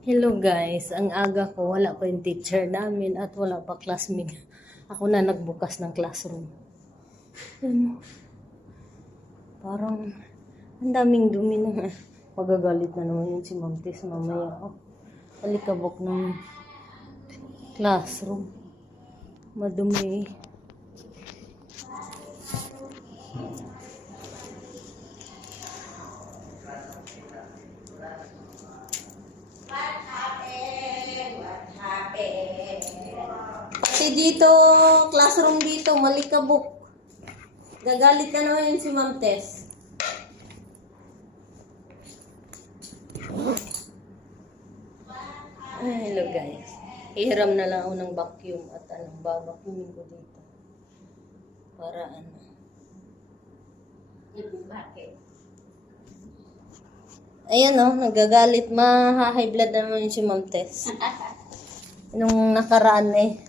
Hello guys, ang aga ko wala pa yung teacher namin at wala pa classmate. Ako na nagbukas ng classroom. Ano? Parang ang daming dumi na. Magagalit na naman yun si Ma'am Tess mamaya. Oh, alikabok ng classroom. Madumi. Kasi dito, classroom dito, malikabok. Gagalit na naman yun si Ma'am Tess. Ay, hello guys. Hiram na lang ako ng vacuum at babacuumin ko dito. Para ano. Ayan oh, nagagalit. Ma-high blood na naman yun si Ma'am Tess. Nung nakaraan eh.